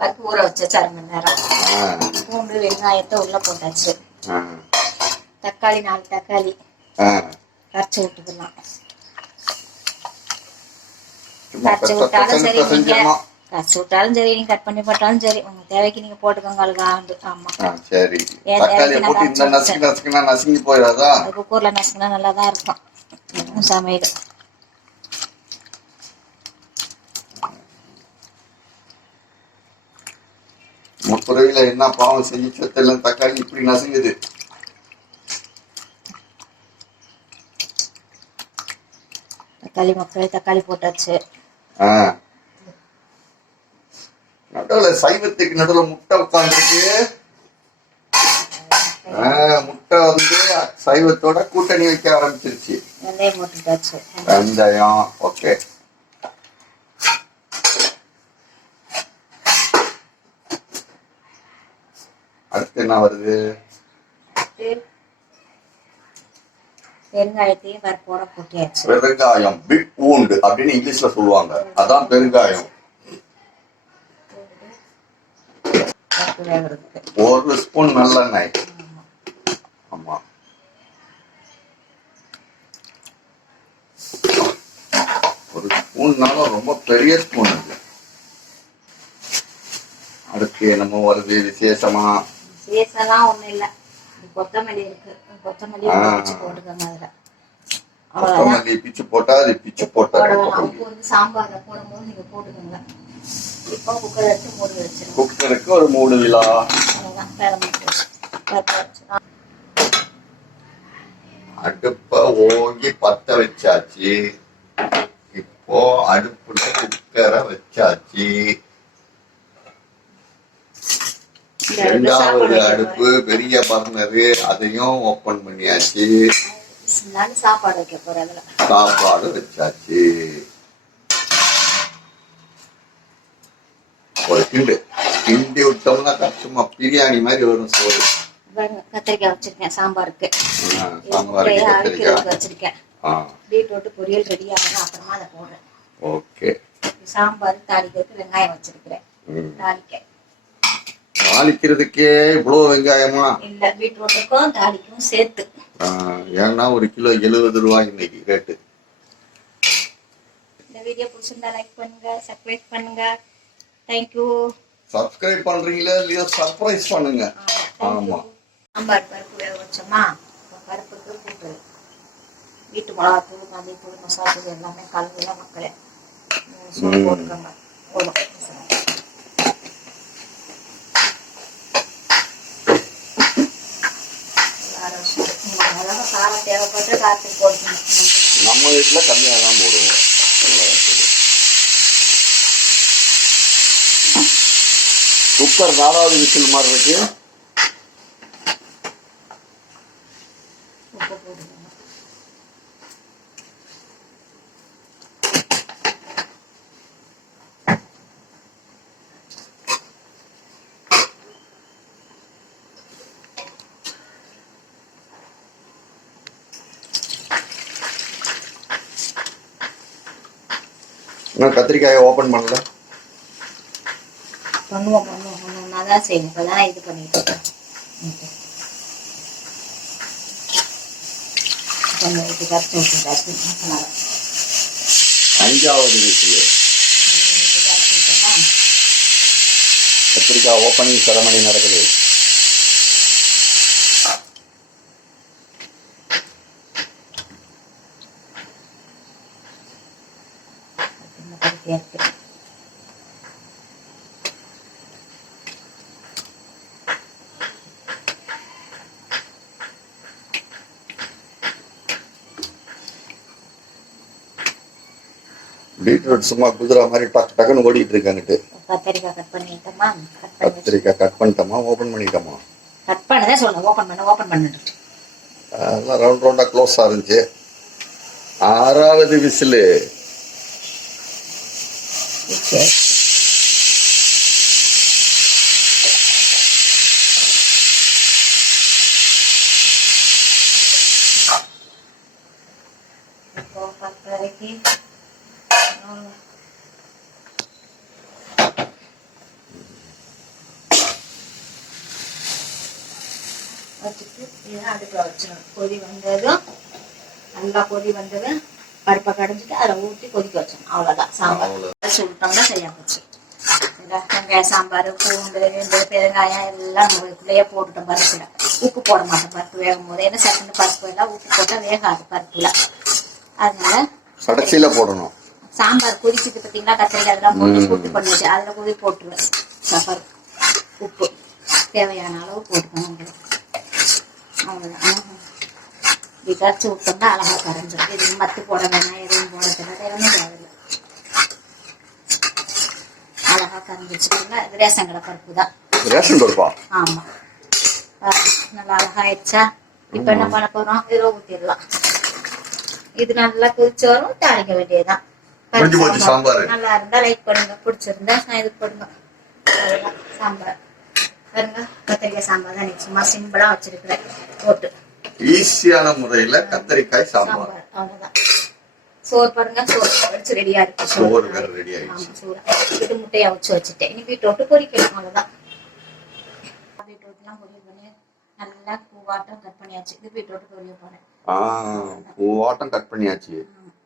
பருப்பு ஊற வச்சாச்சு 1/2 மணி நேரம். பூண்டு வெங்காயத்தை உள்ள போட்டாச்சு. தக்காளி 4 தக்காளி கரைச்சி விட்டுக்கலாம். கரைச்சி விட்டாலும் சரி, நீங்க கரைச்சி விட்டாலும் சரி, நீங்க கட் பண்ணி போட்டாலும் சரி, உங்க தேவைக்கு நீங்க போட்டுக்கோங்க. அழுகாண்டு. ஆமா சரி. குக்கர்ல நசுக்கினா நல்லா தான் இருக்கும் சமையல். முப்புறையில என்ன பாவம் செஞ்சு எல்லாம் தக்காளி இப்படி நசுங்குது. தக்காளி மக்களை தக்காளி போட்டாச்சு. நடுவுல சைவத்துக்கு நடுவுல முட்டை உட்காந்துருக்கு. முட்டை வந்து சைவத்தோட கூட்டணி வைக்க ஆரம்பிச்சிருச்சு. வெந்தயம் போட்டுட்டாச்சு. வெந்தயம் ஓகே. அடுத்து என்ன வருது? பெருங்காயத்தையும் பருப்போட போட்டியாச்சு. பெருங்காயம் பிக் பூண்டு அப்படின்னு இங்கிலீஷ்ல சொல்லுவாங்க. அதான் பெருங்காயம். 1 ஸ்பூன் நல்லெண்ணெய். ஆமா, ஒரு ஸ்பூன்னால ரொம்ப பெரிய ஸ்பூன் அது. அடுத்து என்னமோ வருது விசேஷமா? விசேஷம்லாம் ஒண்ணும் இல்ல. கொத்தமல்லி இருக்கு. கொத்தமல்லி போட்டுக்கோங்க. அதுல கொத்தமல்லி பிச்சு போட்டா அது பிச்சு போட்டா உப்பு வந்து சாம்பார்ல போடும்போது நீங்க போட்டுக்கோங்க. இப்போ குக்கர் வச்சு மூடி வச்சிருக்கோம். குக்கருக்கு ஒரு 3 விலா. அடுப்ப ஓங்கி பத்த வச்சாச்சு. இப்போ அடுப்புல குக்கரை வச்சாச்சு. 2வது அடுப்பு பெரிய பர்னரு, அதையும் ஓபன் பண்ணியாச்சு. சாப்பாடு வைக்க போறேன். சாப்பாடு வச்சாச்சு. ஒரு கிண்டி விட்டோம்னா சும்மா பிரியாணி மாதிரி வரும் சோறு. கத்திரிக்காய் வச்சிருக்கேன் சாம்பாருக்கு. கத்திரிக்காய் வச்சிருக்கேன். பீட்ரூட் பொரியல் ரெடி ஆகணும். அப்புறமா அதை போடுறேன். ஓகே. சாம்பார் தாளிக்கிறதுக்கு வெங்காயம் வச்சிருக்கிறேன். தாளிக்கிறதுக்கே இவ்வளவு வெங்காயமா? இல்ல, பீட்ரூட்டுக்கும் தாளிக்கும் சேர்த்து. ஏன்னா 1 கிலோ 70 ரூபாய் இன்னைக்கு ரேட்டு. இந்த வீடியோ பிடிச்சிருந்தா லைக் பண்ணுங்க, சப்ஸ்கிரைப் பண்ணுங்க. தேங்க்யூ. சப்ஸ்கிரைப் பண்றீங்களா இல்லையோ சர்ப்ரைஸ் பண்ணுங்க. ஆமா. சாம்பார் பருப்பு வேக வச்சோமா, பருப்புக்கு போட்டு வீட்டு மிளகாத்தூள், மல்லித்தூள், மசாலா எல்லாமே கலந்துலாம் மக்களே போட்டுக்கோங்க. போதும். காரம் தேவைப்பட்டு காற்று போடணும். நம்ம வீட்டுல கம்மியாக தான் போடுவோம். குக்கர் 4வது விசில் மாதிரி இருக்கு. உப்பு போடுங்க. கத்திரிக்காயை ஓபன் பண்ணல. பண்ணுவோம். தான் செய்யணும். இப்பதான் இது பண்ணிட்டு இருக்கேன். 5வது விசில். கத்திரிக்காய் ஓப்பனிங் செரமனி நடக்குது. பீட்ரூட் சும்மா குதிரை மாதிரி டக்குன்னு ஓடிட்டு இருக்கான்னுட்டு. கத்திரிக்காய் கட் பண்ணிட்டோமா? கத்திரிக்காய் கட் பண்ணிட்டோமா? ஓபன் பண்ணிட்டோமா? கட் பண்ணதான் சொல்லுங்க. ஓபன் பண்ணிட்டு அதெல்லாம் ரவுண்டா க்ளோஸா இருந்துச்சு. 6வது விசில். இதுதான் அடுப்பில் வச்சிடணும். கொதி வந்ததும் நல்லா கொதி வந்ததும் பருப்பை கடைஞ்சிட்டு அதில் ஊற்றி கொதிக்க வச்சிடணும். அவ்வளோதான். சாம்பார் சுட்டோம்னா சரியாக போச்சு. வெங்காய சாம்பார், பூண்டு, ரெண்டு பெருங்காயம் எல்லாம் நம்ம இதுக்குள்ளேயே போட்டுட்டோம். பருப்புல உப்பு போட மாட்டோம். பருப்பு வேகும் போது ஏன்னா சட்டுன்னு பருப்பு எல்லாம் உப்பு போட்டால் வேகாது பருப்புல. அதனால கடைசியில போடணும். சாம்பார் கொதிக்குது பார்த்தீங்களா, கத்திரிக்காய் அதெல்லாம் போட்டு கூட்டு பண்ணி வச்சு அதில் கொதி போட்டுருவேன். பருப்பு உப்பு தேவையான அளவு போட்டுக்கணும். அவ்வளோதான். இப்படி கரைச்சி விட்டோம்னா அழகாக கரைஞ்சிடும். இது மத்து போட வேணாம், எதுவும் போட தேவையில்லை. அழகாக கரைஞ்சி வச்சுக்கோங்களா. இது ரேஷன் கடை பருப்பு தான். ரேஷன் பருப்பா? ஆமாம். நல்லா அழகாயிடுச்சா? இப்போ என்ன பண்ண போகிறோம்? இதில் ஊற்றிடலாம். இது நல்லா கொதிச்சு வரும். தாளிக்க வேண்டியதுதான். நல்லா இருந்தா லைக் பண்ணுங்க, பிடிச்சிருந்தா இது பண்ணுங்க. சாம்பார் பாருங்க, கத்திரிக்காய் சாம்பார் தான் சும்மா சிம்பிளா வச்சிருக்கிறேன். போட்டு ஈஸியான முறையில கத்திரிக்காய் சாம்பார். அவ்வளவுதான். சோறு பாருங்க, சோறு வச்சு ரெடியா இருக்கு. சோறு ரெடி ஆயிடுச்சு. சோறு இது முட்டையா வச்சு வச்சுட்டேன். இனி பீட்ரூட் பொரிக்கலாம். அவ்வளவுதான். பீட்ரூட் எல்லாம் பொரியல் பண்ணி நல்லா பூவாட்டம் கட் பண்ணியாச்சு. இது பீட்ரூட் பொரியல் போறேன். பூவாட்டம் கட் பண்ணியாச்சு.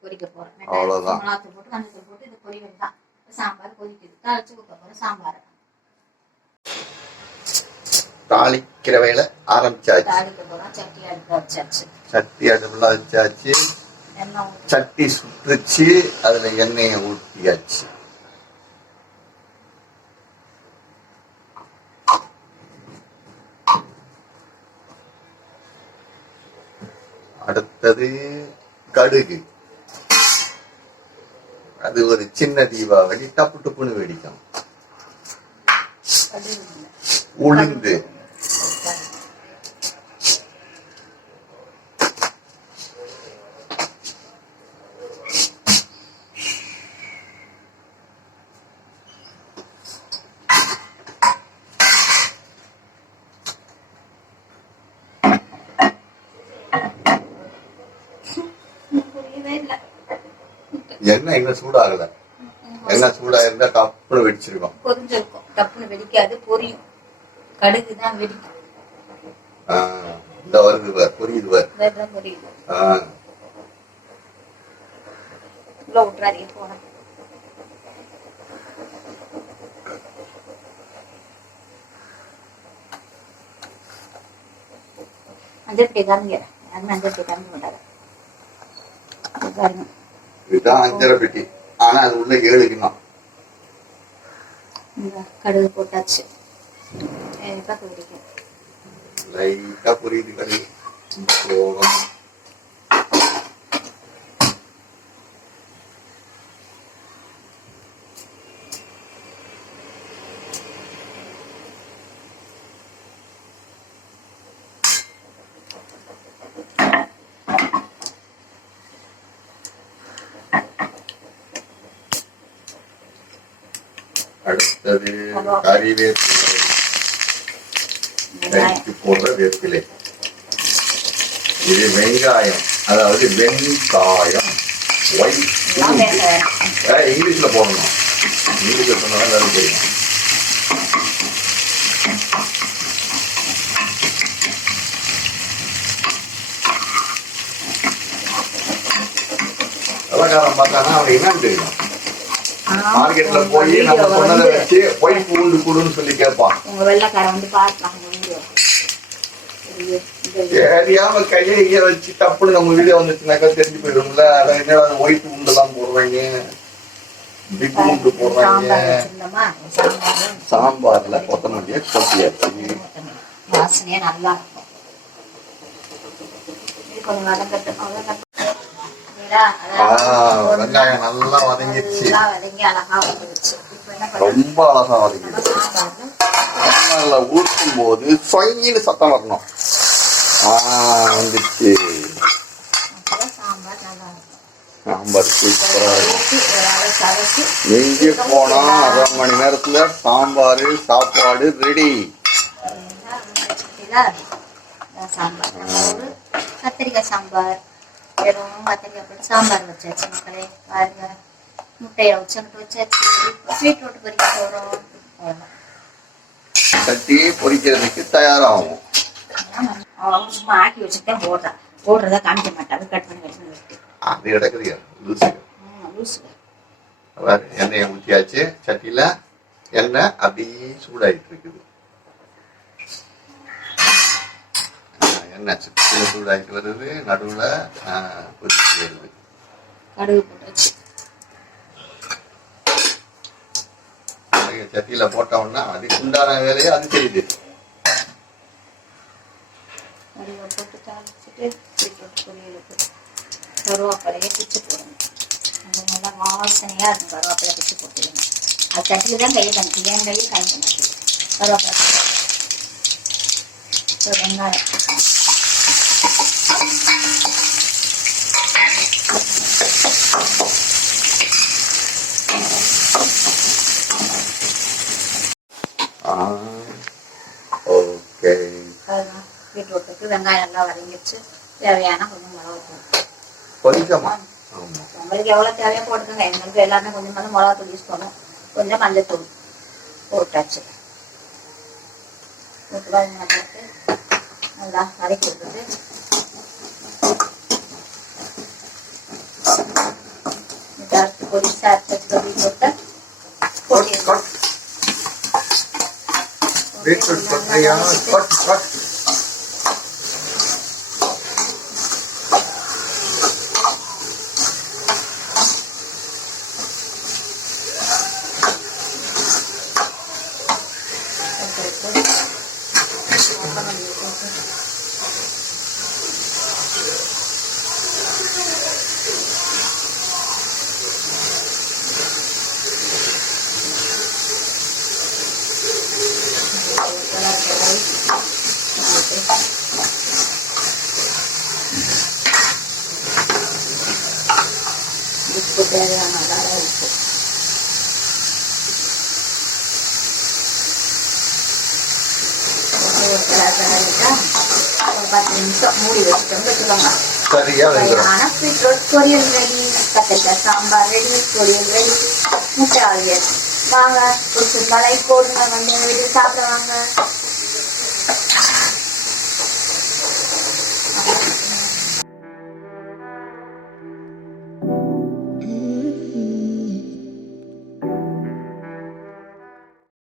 பொரிக்க போறேன். அவ்வளவுதான். மிளகாத்தூள் போட்டு மஞ்சள் போட்டு இது பொரியல் தான். சாம்பார் கொதிக்குது. தாளிச்சு ஊத்த போறேன் சாம்பார். தாளிக்கிற வேலை ஆரம்பிச்சாச்சு. தாளிக்க போறோம். சட்டி அடுப்பு வச்சாச்சு. சட்டி அடுப்புல வச்சாச்சு. சட்டி சுட்டுச்சு. அதுல எண்ணெயை ஊற்றியாச்சு. அடுத்தது கடுகு. அது ஒரு சின்ன தீபாவளி டப்பு டப்புன்னு வெடிக்கும். உளுந்து, எண்ணெய் இன்னும் சூடாகல. எண்ணெய் சூடா இருந்தா டப்புன்னு வெடிச்சிருக்கும். பொரிஞ்சிருக்கும். டப்புன்னு வெடிக்காது, பொரியும். கடுகு தான் வெடிக்கும். இந்த வருது பார், பொரியுது பார். பொரியுது. உள்ள விட்டுறாதீங்க போன. அஞ்சப்பட்டி காமிங்க. யாருமே அஞ்சப்பட்டி காமிக்க மாட்டாங்க. பாருங்க, இதுதான் அஞ்சரை பெட்டி. ஆனா அது உள்ள 7 கிலோ. கடுகு போட்டாச்சு. லைட்டா பொரியுது கடுகு. அடுத்தது கறிவேப்பிலை போடுற வேப்பிலை. இது வெங்காயம், அதாவது வெங்காயம். இங்கிலீஷ்ல போடணும். இங்கிலீஷ்ல சொன்னா எல்லாரும் தெரியும். கலாக்காரம் பார்த்தானா அவன் என்னன்னு தெரியும். மார்க்கெட்ல போய் நம்ம சொன்னதை வச்சு போய் பூண்டு கூடுன்னு சொல்லி கேட்பான். உங்க வெள்ளைக்காரன் வந்து பார்க்கலாம். தெரியாம கையை வச்சு தப்புன்னு நம்ம வீடியோ வந்துச்சுனாக்கா தெரிஞ்சு போயிடும்ல. அதை என்னடா ஒயிட் பூண்டு எல்லாம் போடுறாங்க, பிக் பூண்டு போடுறாங்க. சாம்பார்ல கொத்தமல்லியை கொட்டியாச்சு. வாசனையே நல்லா இருக்கும். கொஞ்சம் வதங்கட்டும். வெங்காயம் நல்லா வதங்கிடுச்சு. ரொம்ப அழகா வதங்கிடுச்சு. சாம்பார்ல ஊற்றும் போது சொயின்னு சத்தம் வரணும். வந்துச்சு. சாம்பார் சூப்பரா இருக்கு. மிஞ்சி போனா 1/2 மணி நேரத்துல சாம்பார் சாப்பாடு ரெடி. கத்திரிக்காய் சாம்பார், வெறும் கத்திரிக்காய் போட்டு சாம்பார் வச்சாச்சு மக்களே. பாருங்க, முட்டையை வச்சாச்சு. பீட்ரூட் பொரிக்க போறோம். கட்டி பொரிக்கிறதுக்கு தயாராகும். அவன் சும்மா ஆக்கி வச்சுட்டேன் போடுறதா காமிக்க மாட்டாங்க, கட் பண்ணி வச்சு அது கிடக்குது லூசு. லூசுங்க. எண்ணெயை ஊற்றியாச்சு, சட்டியில எண்ணெய் அப்படியே சூடாயிட்டு இருக்குது. எண்ணெய் சட்டியில சூடாயிட்டு வருது, நடுவுல கொதிச்சு வருது. கடுகு போட்டாச்சு. சட்டியில போட்டோம்னா அதுக்கு உண்டான வேலையை அது செய்யுது. கடுகை போட்டு தாளிச்சுட்டு பீட்ரூட் பொரியலுக்கு கருவேப்பிலையை பிச்சு போடணும். அந்த நல்லா வாசனையா இருக்கும். கருவேப்பிலை பிச்சு போட்டுடுங்க. அது சட்டியில தான் கையை காமிச்சு, என் கையை காமிக்க மாட்டேங்குது. கருவேப்பிலை வெங்காயம் ஓகே. பீட்ரூட்டுக்கு வெங்காயம் நல்லா வதங்கிடுச்சு. தேவையான கொஞ்சம் மிளகாத்தூள் கொஞ்சமா, உங்களுக்கு எவ்வளோ தேவையோ போட்டுக்கோங்க. எங்களுக்கு எல்லாமே கொஞ்சம் வந்து மிளகாத்தூள் யூஸ் பண்ணும். கொஞ்சம் மஞ்சத்தூள் போட்டாச்சு. போட்டு நல்லா வதக்கி விட்டுட்டு பொடிசா பீட்ரூட்டை பீட்ரூட் கொட்டையா கட் கட். உப்பு தேவையான அளவு உப்பு. ஒரு 10 நிமிஷம் மூடி வச்சுட்டோம் வச்சுக்கோங்க. பீட்ரூட் பொரியல் ரெடி, கத்திரிக்காய் சாம்பார் ரெடி, பொரியல் ரெடி, முட்டை ஆகியது. வாங்க, பிடிச்சிருந்தா லைக் போடுங்க, வந்து வீட்டுக்கு சாப்பிட வாங்க.